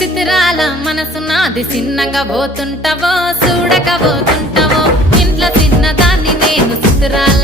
చిత్రాల మనసు నాది చిన్నగా పోతుంటావో చూడక పోతుంటావో ఇంట్లో చిన్నదాన్ని నేను చిత్రాల